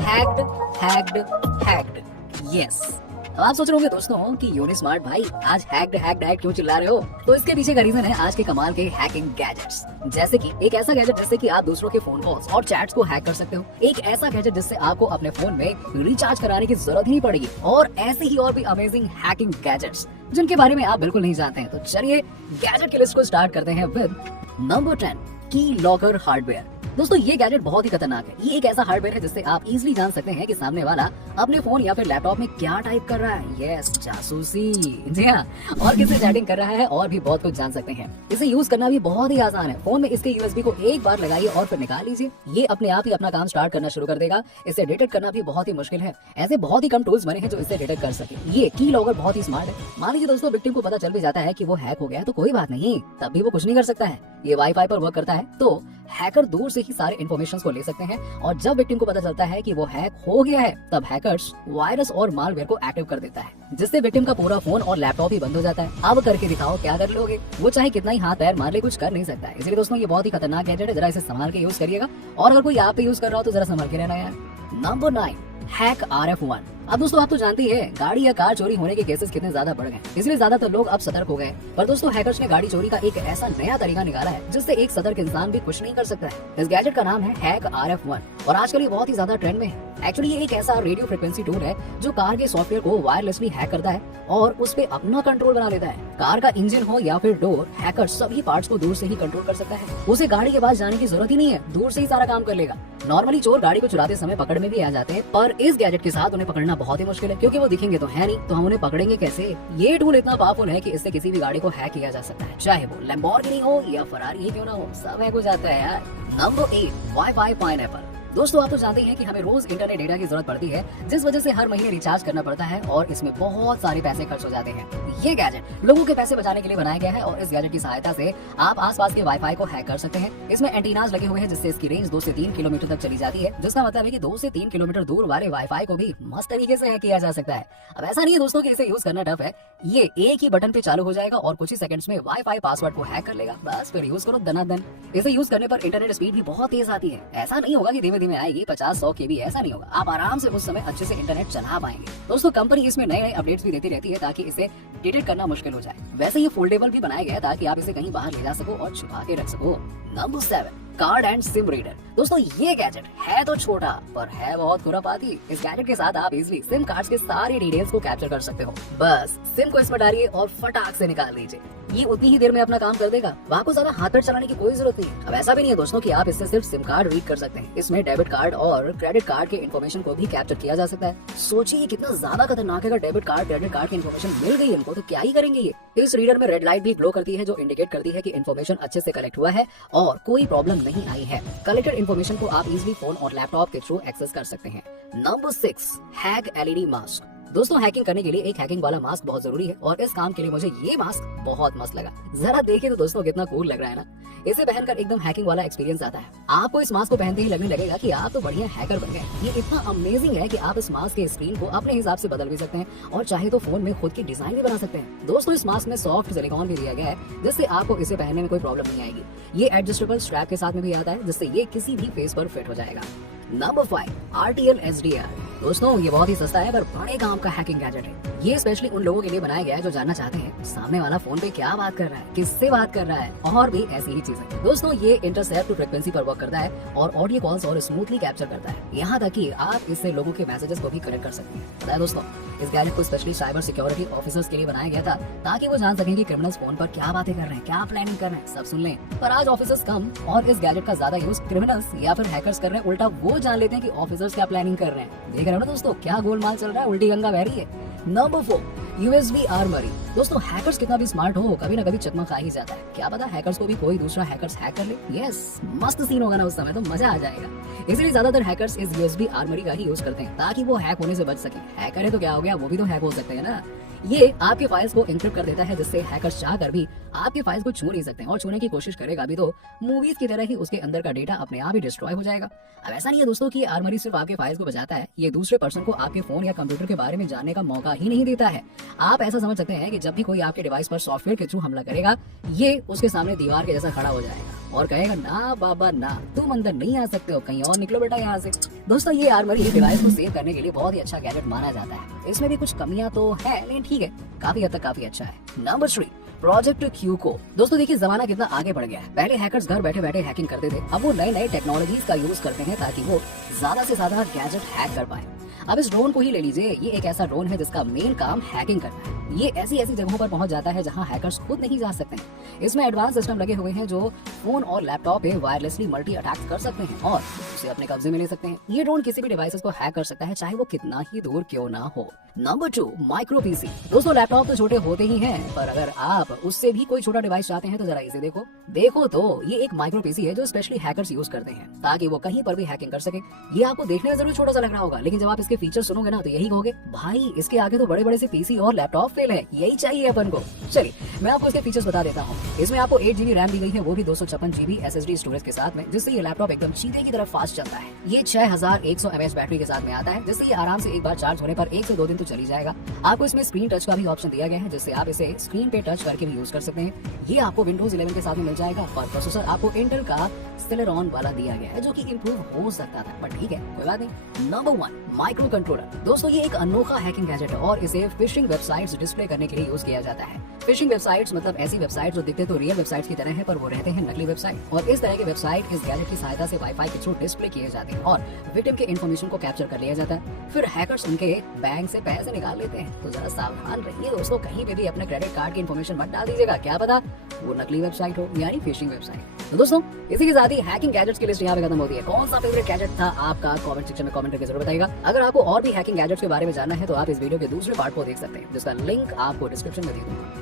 Hacked hacked hacked. Yes, अब आप सोच रहे होंगे दोस्तों कि यूनि स्मार्ट भाई आज हैक्ड हैक्ड हैक्ड क्यों चिल्ला रहे हो। तो इसके पीछे का रीजन है आज के कमाल के हैकिंग गैजेट्स। जैसे कि एक ऐसा गैजेट जिससे कि आप दूसरों के फोन कॉल्स और चैट्स को हैक कर सकते हो। एक ऐसा गैजेट जिससे आपको अपने फोन में रिचार्ज कराने की जरूरत ही नहीं पड़ेगी। और ऐसे ही और भी अमेजिंग हैकिंग गैजेट्स जिनके बारे में आप बिल्कुल नहीं जानते हैं। तो चलिए गैजेट की लिस्ट को स्टार्ट करते हैं विद नंबर 10, की लॉकर हार्डवेयर। दोस्तों ये गैजेट बहुत ही खतरनाक है। ये एक ऐसा हार्डवेयर है जिससे आप इजीली जान सकते हैं कि सामने वाला अपने फोन या फिर लैपटॉप में क्या टाइप कर रहा है। यस, जासूसी। जी हाँ, और किससे चैटिंग कर रहा है और भी बहुत कुछ जान सकते हैं। इसे यूज करना भी बहुत ही आसान है। फोन में इसके यूएसबी को एक बार लगाइए और फिर निकाल लीजिए। ये अपने आप ही अपना काम स्टार्ट करना शुरू कर देगा। इसे डिटेक्ट करना भी बहुत ही मुश्किल है। ऐसे बहुत ही कम टूल्स बने हैं जो इसे डिटेक्ट कर सके। ये की लॉकर बहुत ही स्मार्ट है। मान लीजिए दोस्तों विक्टिम को पता चल भी जाता है कि वो हैक हो गया है तो कोई बात नहीं, तब भी वो कुछ नहीं कर सकता है। ये वाईफाई पर वर्क करता है तो हैकर दूर से ही सारे इन्फॉर्मेशन को ले सकते हैं। और जब विक्टिम को पता चलता है कि वो हैक हो गया है तब हैकर्स वायरस और मालवेयर को एक्टिव कर देता है, जिससे विक्टिम का पूरा फोन और लैपटॉप ही बंद हो जाता है। अब करके दिखाओ क्या कर लोगे। वो चाहे कितना ही हाथ पैर मार ले, कुछ कर नहीं सकता है। इसलिए दोस्तों ये बहुत ही खतरनाक गैजेट है। जरा इसे संभाल के यूज करिएगा। और अगर कोई आप पे यूज कर रहा हो तो जरा संभाल के रहना यार। Number 9, hack RF1। अब दोस्तों आप तो जानते ही हैं गाड़ी या कार चोरी होने के केसेस कितने ज्यादा बढ़ गए, इसलिए ज्यादातर लोग अब सतर्क हो गए। पर दोस्तों हैकर्स ने गाड़ी चोरी का एक ऐसा नया तरीका निकाला है जिससे एक सतर्क इंसान भी कुछ नहीं कर सकता है। इस गैजेट का नाम है हैक RF1 और आजकल ये बहुत ही ज्यादा ट्रेंड में है। एक्चुअली ये एक ऐसा रेडियो फ्रिक्वेंसी टूल है जो कार के सॉफ्टवेयर को वायरलेसली हैक करता है और उस पे अपना कंट्रोल बना लेता है। कार का इंजन हो या फिर डोर, हैकर सभी पार्ट्स को दूर से ही कंट्रोल कर सकता है। उसे गाड़ी के पास जाने की जरूरत ही नहीं है, दूर से ही सारा काम कर लेगा। नॉर्मली चोर गाड़ी को चुराते समय पकड़ में भी आ जाते हैं, पर इस गैजेट के साथ उन्हें पकड़ना बहुत ही मुश्किल है क्योंकि वो दिखेंगे तो है नहीं, तो हम उन्हें पकड़ेंगे कैसे। ये टूल इतना पावरफुल है कि इससे किसी भी गाड़ी को हैक किया जा सकता है, चाहे वो लैम्बोर्गिनी हो या फरारी ही क्यों ना हो, सब हैक हो जाता है यार। Number 8, wifi pineapple. दोस्तों आप तो जानते हैं कि हमें रोज इंटरनेट डेटा की जरूरत पड़ती है, जिस वजह से हर महीने रिचार्ज करना पड़ता है और इसमें बहुत सारे पैसे खर्च हो जाते हैं। ये गैजेट लोगों के पैसे बचाने के लिए बनाया गया है और इस गैजेट की सहायता से आप आसपास के वाईफाई को हैक कर सकते हैं। इसमें एंटीनास लगे हुए हैं जिससे इसकी रेंज 2 से 3 किलोमीटर तक चली जाती है, जिसका मतलब है कि 2 से 3 किलोमीटर दूर वाले वाईफाई को भी मस्त तरीके से हैक किया जा सकता है। अब ऐसा नहीं है दोस्तों कि इसे यूज करना टफ है। ये एक ही बटन पे चालू हो जाएगा और कुछ ही सेकंड्स में वाईफाई पासवर्ड को हैक कर लेगा। बस फिर यूज करो दनादन। इसे यूज करने पर इंटरनेट स्पीड भी बहुत तेज आती है। ऐसा नहीं होगा कि धीमे धीमे आएगी 50-100 KB, ऐसा नहीं होगा। आप आराम से उस समय अच्छे से इंटरनेट चला पाएंगे। दोस्तों कंपनी इसमें नए नए अपडेट्स भी देती रहती है ताकि इसे डिटेक्ट करना मुश्किल हो जाए। वैसे ये फोल्डेबल भी बनाया गया है ताकि आप इसे कहीं बाहर ले जा सको और छुपा के रख सको। Number 7, card and SIM reader. दोस्तों ये गैजेट है तो छोटा पर है बहुत खुरापाती। इस गैजेट के साथ आप इजीली सिम कार्ड्स के सारे डिटेल्स को कैप्चर कर सकते हो। बस सिम को इसमें डालिए और फटाक से निकाल दीजिए। ये उतनी ही देर में अपना काम कर देगा। आपको ज्यादा हाथ पैर चलाने की कोई जरूरत नहीं। अब ऐसा भी नहीं है दोस्तों कि आप इससे सिर्फ सिम कार्ड रीड कर सकते हैं। इसमें डेबिट कार्ड और क्रेडिट कार्ड के इन्फॉर्मेशन को भी कैप्चर किया जा सकता है। सोचिए कितना ज्यादा खतरनाक है। अगर डेबिट कार्ड क्रेडिट कार्ड की इन्फॉर्मेशन मिल गई इनको तो क्या ही करेंगे ये। इस रीडर में रेड लाइट भी ग्लो करती है जो इंडिकेट करती है कि इन्फॉर्मेशन अच्छे से कलेक्ट हुआ है और कोई प्रॉब्लम नहीं आई है। कलेक्टेड इन्फॉर्मेशन को आप इजीली फोन और लैपटॉप के थ्रू एक्सेस कर सकते हैं। Number 6, hack LED mask. दोस्तों हैकिंग करने के लिए एक हैकिंग वाला मास्क बहुत जरूरी है और इस काम के लिए मुझे ये मास्क बहुत मस्त लगा। जरा देखिए तो दोस्तों कितना कूल लग रहा है ना। इसे पहनकर एकदम हैकिंग वाला एक्सपीरियंस आता है। आपको इस मास्क को पहनते ही लगने लगेगा कि आप तो बढ़िया हैकर बन गए। ये इतना अमेजिंग है कि आप इस मास्क के स्क्रीन को अपने हिसाब से बदल भी सकते हैं और चाहे तो फोन में खुद की डिजाइन भी बना सकते हैं। दोस्तों इस मास्क में सॉफ्ट सिलिकॉन भी दिया गया है जिससे आपको इसे पहनने में कोई प्रॉब्लम नहीं आएगी। ये एडजस्टेबल स्ट्रैप के साथ में भी आता है जिससे ये किसी भी फेस पर फिट हो जाएगा। Number 5, RTL SDR। दोस्तों ये बहुत ही सस्ता है पर बड़े काम का हैकिंग गैजेट है। ये स्पेशली उन लोगों के लिए बनाया गया है जो जानना चाहते हैं सामने वाला फोन पे क्या बात कर रहा है, किससे बात कर रहा है और भी ऐसी ही चीजें। दोस्तों ये इंटरसेप्ट फ्रीक्वेंसी पर वर्क करता है और ऑडियो कॉल्स और स्मूथली कैप्चर करता है। यहाँ तक कि आप इससे लोगों के मैसेजेस को भी कनेक्ट कर सकते हैं। पता है दोस्तों इस गैजेट को स्पेशली साइबर सिक्योरिटी ऑफिसर्स के लिए बनाया गया था ताकि वो जान सकें कि क्रिमिनल्स फोन पर क्या बातें कर रहे हैं, क्या प्लानिंग कर रहे हैं, सब सुन लें। पर आज ऑफिसर्स कम और इस गैजेट का ज्यादा यूज क्रिमिनल्स या फिर हैकर्स कर रहे हैं। उल्टा वो जान लेते हैं कि ऑफिसर्स क्या प्लानिंग कर रहे हैं। देख रहे हो ना दोस्तों क्या गोलमाल चल रहा है, उल्टी गंगा बह रही है। Number 4, USB armoury. दोस्तों हैकर्स कितना भी स्मार्ट हो कभी ना कभी चकमा खा ही जाता है। क्या पता हैकर्स को भी कोई दूसरा हैकर्स हैक कर ले। यस, मस्त सीन होगा ना उस समय, तो मजा आ जाएगा। इसलिए ज्यादातर हैकर्स इस USB आर्मरी का ही यूज करते हैं ताकि वो हैक होने से बच सके। हैकर है तो क्या हो गया, वो भी तो हैक हो सकते हैं ना। ये आपके फाइल्स को एन्क्रिप्ट कर देता है जिससे हैकर्स चाहकर भी आपके फाइल्स को छू नहीं सकते हैं और छूने की कोशिश करेगा भी तो मूवीज की तरह ही उसके अंदर का डेटा अपने आप ही डिस्ट्रॉय हो जाएगा। अब ऐसा नहीं है दोस्तों कि आर्मरी सिर्फ आपके फाइल्स को बचाता है, ये दूसरे पर्सन को आपके फोन या कंप्यूटर के बारे में जानने का मौका ही नहीं देता है। आप ऐसा समझ सकते हैं कि जब भी कोई आपके डिवाइस पर सॉफ्टवेयर के थ्रू हमला करेगा, ये उसके सामने दीवार के जैसा खड़ा हो जाएगा और कहेगा ना बाबा ना, तुम अंदर नहीं आ सकते हो, कहीं और निकलो बेटा यहाँ से। दोस्तों ये आर्मरी डिवाइस को सेव करने के लिए बहुत ही अच्छा गैजेट माना जाता है। इसमें भी कुछ कमियां तो है, लेकिन ठीक है, काफी हद तक काफी अच्छा है। नंबर 3, प्रोजेक्ट क्यूको। दोस्तों देखिए जमाना कितना आगे बढ़ गया है। पहले हैकर्स घर बैठे बैठे हैकिंग करते थे, अब वो नए नए टेक्नोलॉजीज का यूज करते हैं ताकि वो ज्यादा से ज्यादा गैजेट हैक कर पाए। अब इस ड्रोन को ही ले लीजिए, ये एक ऐसा ड्रोन है जिसका मेन काम हैकिंग करना है। ये ऐसी ऐसी जगहों पर पहुंच जाता है जहां हैकर्स खुद नहीं जा सकते हैं। इसमें एडवांस सिस्टम लगे हुए हैं जो फोन और लैपटॉप पे वायरलेसली मल्टी अटैक कर सकते हैं और उसे अपने कब्जे में ले सकते हैं। ये ड्रोन किसी भी डिवाइसेस को हैक कर सकता है, चाहे वो कितना ही दूर क्यों ना हो। Number 2, micro PC. दोस्तों लैपटॉप तो छोटे होते ही हैं, पर अगर आप उससे भी कोई छोटा डिवाइस चाहते हैं तो जरा इसे देखो तो ये एक माइक्रो पीसी है जो स्पेशली हैकर्स यूज करते हैं ताकि वो कहीं पर भी हैकिंग कर सके। ये आपको देखने में जरूर छोटा सा लग रहा होगा, लेकिन जब आप इसके फीचर सुनोगे ना तो यही कहोगे भाई इसके आगे तो बड़े बड़े से पीसी और लैपटॉप फेल है, यही चाहिए अपन को। चलिए मैं आपको इसके फीचर्स बता देता हूँ। इसमें आपको 8GB रैम दी गई है, वो भी 256GB SSD स्टोरेज के साथ में, जिससे ये लैपटॉप एकदम चीते की तरफ फास्ट चलता है। ये 6100 mAh बैटरी के साथ में आता है, जिससे ये आराम से एक बार चार्ज होने पर 1 से 2 दिन तो चली जाएगा। आपको इसमें स्क्रीन टच का भी ऑप्शन दिया गया है, जिससे आप इसे स्क्रीन पे टच करके भी यूज कर सकते हैं। ये आपको विंडोज 11 के साथ में मिल जाएगा और प्रोसेसर आपको इंटेल का सेलेरॉन वाला दिया गया है, जो कि इंप्रूव हो सकता था, पर ठीक है कोई बात नहीं। Number 1, micro controller. दोस्तों ये एक अनोखा हैकिंग गैजेट है और इसे फिशिंग वेबसाइट्स डिस्प्ले करने के लिए यूज किया जाता है। फिशिंग वेबसाइट्स मतलब ऐसी वेबसाइट जो दिखते तो रियल वेबसाइट्स की तरह है, पर वो रहते हैं नकली वेबसाइट। और इस तरह के वेबसाइट इस गैजेट की सहायता से वाईफाई के थ्रू डिस्प्ले किए जाते हैं और विक्टिम के इन्फॉर्मेशन को कैप्चर कर लिया जाता है। फिर हैकर्स उनके बैंक से पैसे निकाल लेते हैं। तो जरा सावधान रहिए दोस्तों, कहीं पे भी अपने क्रेडिट कार्ड की इन्फॉर्मेशन मत डाल दीजिएगा, क्या पता वो नकली वेबसाइट हो, यानी फिशिंग वेबसाइट। तो दोस्तों इसी के साथ ही हैकिंग गैजेट्स की लिस्ट यहाँ पे खत्म होती है। कौन सा फेवरेट गैजेट था आपका, कमेंट सेक्शन में कमेंट करके जरूर बताइएगा। अगर आपको और भी हैकिंग गैजेट्स के बारे में जानना है तो आप इस वीडियो के दूसरे पार्ट को देख सकते हैं, जिसका लिंक आपको डिस्क्रिप्शन में दे दूंगा।